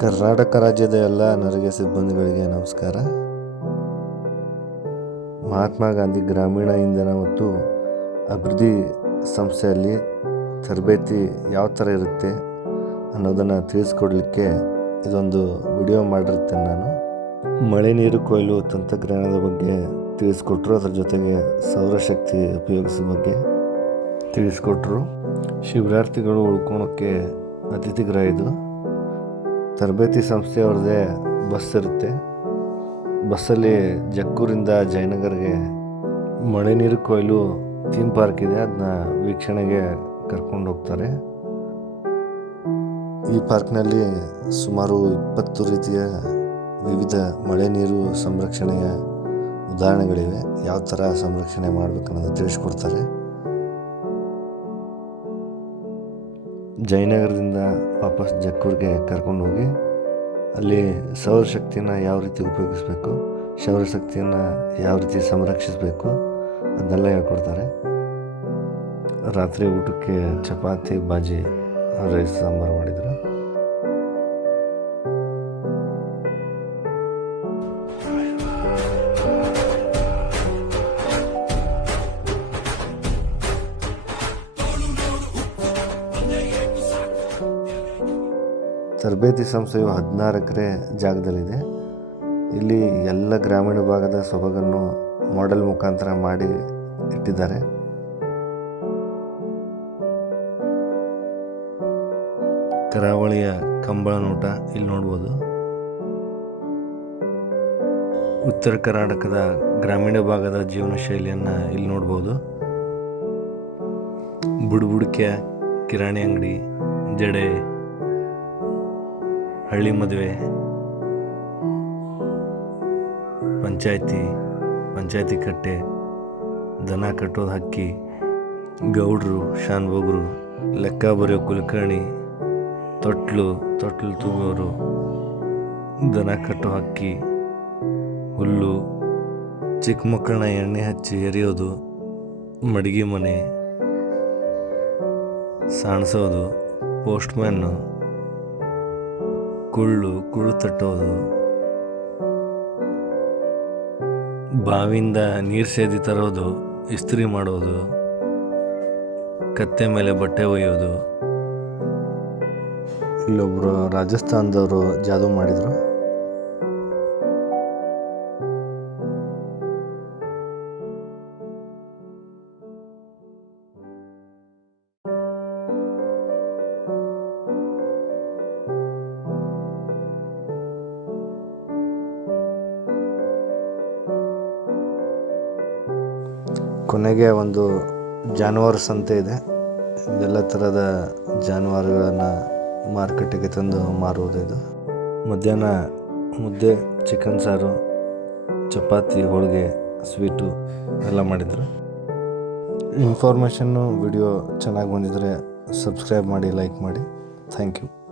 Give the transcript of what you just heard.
ಕರ್ನಾಟಕ ರಾಜ್ಯದ ಎಲ್ಲ ನರಿಗೆ ಸಿಬ್ಬಂದಿಗಳಿಗೆ ನಮಸ್ಕಾರ. ಮಹಾತ್ಮ ಗಾಂಧಿ ಗ್ರಾಮೀಣ ಇಂಧನ ಮತ್ತು ಅಭಿವೃದ್ಧಿ ಸಂಸ್ಥೆಯಲ್ಲಿ ತರಬೇತಿ ಯಾವ ಥರ ಇರುತ್ತೆ ಅನ್ನೋದನ್ನು ತಿಳಿಸ್ಕೊಡ್ಲಿಕ್ಕೆ ಇದೊಂದು ವಿಡಿಯೋ ಮಾಡಿರ್ತೇನೆ ನಾನು. ಮಳೆ ನೀರು ಕೊಯ್ಲು ತಂತ್ರಜ್ಞಾನದ ಬಗ್ಗೆ ತಿಳಿಸ್ಕೊಟ್ರು, ಅದ್ರ ಜೊತೆಗೆ ಸೌರಶಕ್ತಿ ಉಪಯೋಗಿಸೋ ಬಗ್ಗೆ ತಿಳಿಸ್ಕೊಟ್ರು. ಶಿಬಿರಾರ್ಥಿಗಳು ಉಳ್ಕೊಳೋಕ್ಕೆ ಅತಿಥಿಗ್ರಹ ಇದು. ತರಬೇತಿ ಸಂಸ್ಥೆಯವ್ರದ್ದೇ ಬಸ್ ಇರುತ್ತೆ. ಬಸ್ಸಲ್ಲಿ ಜಕ್ಕೂರಿಂದ ಜಯನಗರ್ಗೆ ಮಳೆ ನೀರು ಕೊಯ್ಲು ಥೀಮ್ ಪಾರ್ಕ್ ಇದೆ ಅದನ್ನ ವೀಕ್ಷಣೆಗೆ ಕರ್ಕೊಂಡು ಹೋಗ್ತಾರೆ. ಈ ಪಾರ್ಕ್ನಲ್ಲಿ ಸುಮಾರು ಇಪ್ಪತ್ತು ರೀತಿಯ ವಿವಿಧ ಮಳೆ ನೀರು ಸಂರಕ್ಷಣೆಯ ಉದಾಹರಣೆಗಳಿವೆ. ಯಾವ ಥರ ಸಂರಕ್ಷಣೆ ಮಾಡಬೇಕನ್ನೋದು ತಿಳಿಸ್ಕೊಡ್ತಾರೆ. ಜಯನಗರದಿಂದ ವಾಪಸ್ ಜಕ್ಕೂರಿಗೆ ಕರ್ಕೊಂಡು ಹೋಗಿ ಅಲ್ಲಿ ಸೌರಶಕ್ತಿನ ಯಾವ ರೀತಿ ಉಪಯೋಗಿಸಬೇಕು ಸೌರಶಕ್ತಿಯನ್ನು ಯಾವ ರೀತಿ ಸಂರಕ್ಷಿಸಬೇಕು ಅದನ್ನೆಲ್ಲ ಹೇಳ್ಕೊಡ್ತಾರೆ. ರಾತ್ರಿ ಊಟಕ್ಕೆ ಚಪಾತಿ, ಬಾಜಿ, ರೈಸ್, ಸಾಂಬಾರು ಮಾಡಿದರು. ತರಬೇತಿ ಸಂಸ್ಥೆಯು ಹದಿನಾರು ಎಕರೆ ಜಾಗದಲ್ಲಿದೆ. ಇಲ್ಲಿ ಎಲ್ಲ ಗ್ರಾಮೀಣ ಭಾಗದ ಸೊಬಗನ್ನು ಮಾಡೆಲ್ ಮುಖಾಂತರ ಮಾಡಿ ಇಟ್ಟಿದ್ದಾರೆ. ಕರಾವಳಿಯ ಕಂಬಳ ನೋಟ ಇಲ್ಲಿ ನೋಡ್ಬೋದು. ಉತ್ತರ ಕರ್ನಾಟಕದ ಗ್ರಾಮೀಣ ಭಾಗದ ಜೀವನ ಶೈಲಿಯನ್ನು ಇಲ್ಲಿ ನೋಡ್ಬೋದು. ಬುಡ್ಬುಡಿಕೆ, ಕಿರಾಣಿ ಅಂಗಡಿ, ಜಡೆ ಹಳ್ಳಿ ಮದುವೆ, ಪಂಚಾಯತಿ ಪಂಚಾಯತಿ ಕಟ್ಟೆ, ದನ ಕಟ್ಟೋದು ಹಕ್ಕಿ, ಗೌಡ್ರು ಶಾನ್ಬೋಗ್ರು ಲೆಕ್ಕ ಬರೆಯೋ ಕುಲಕರ್ಣಿ, ತೊಟ್ಲು ತೊಟ್ಲು ತೂಗೋರು, ದನ ಕಟ್ಟೋ ಹಕ್ಕಿ, ಹುಲ್ಲು, ಚಿಕ್ಕ ಮಕ್ಕಳನ್ನ ಎಣ್ಣೆ ಹಚ್ಚಿ ಎರೆಯೋದು, ಮಡಗಿ ಮನೆ, ಸಾಣಿಸೋದು ಪೋಸ್ಟ್ಮ್ಯಾನು ಕುಳ್ಳು ಕುಳ್ಳು ತಟ್ಟೋದು ಬಾವಿಯಿಂದ ನೀರು ಸೇದಿ ತರೋದು, ಇಸ್ತ್ರಿ ಮಾಡೋದು. ಕತ್ತೆ ಮೇಲೆ ಬಟ್ಟೆ ಒಯ್ಯೋದು. ಇಲ್ಲೊಬ್ಬರು ರಾಜಸ್ಥಾನದವರು ಜಾದೂ ಮಾಡಿದರು. ಕೊನೆಗೆ ಒಂದು ಜಾನುವಾರು ಸಂತೆ ಇದೆ. ಎಲ್ಲ ಥರದ ಜಾನುವಾರುಗಳನ್ನು ಮಾರುಕಟ್ಟೆಗೆ ತಂದು ಮಾರುವುದು ಇದು. ಮಧ್ಯಾಹ್ನ ಮುದ್ದೆ, ಚಿಕನ್ ಸಾರು, ಚಪಾತಿ, ಹೋಳಿಗೆ, ಸ್ವೀಟು ಎಲ್ಲ ಮಾಡಿದರು. ಇನ್ಫಾರ್ಮೇಷನ್ನು ವಿಡಿಯೋ ಚೆನ್ನಾಗಿ ಬಂದಿದ್ದರೆ ಸಬ್ಸ್ಕ್ರೈಬ್ ಮಾಡಿ, ಲೈಕ್ ಮಾಡಿ. Thank you.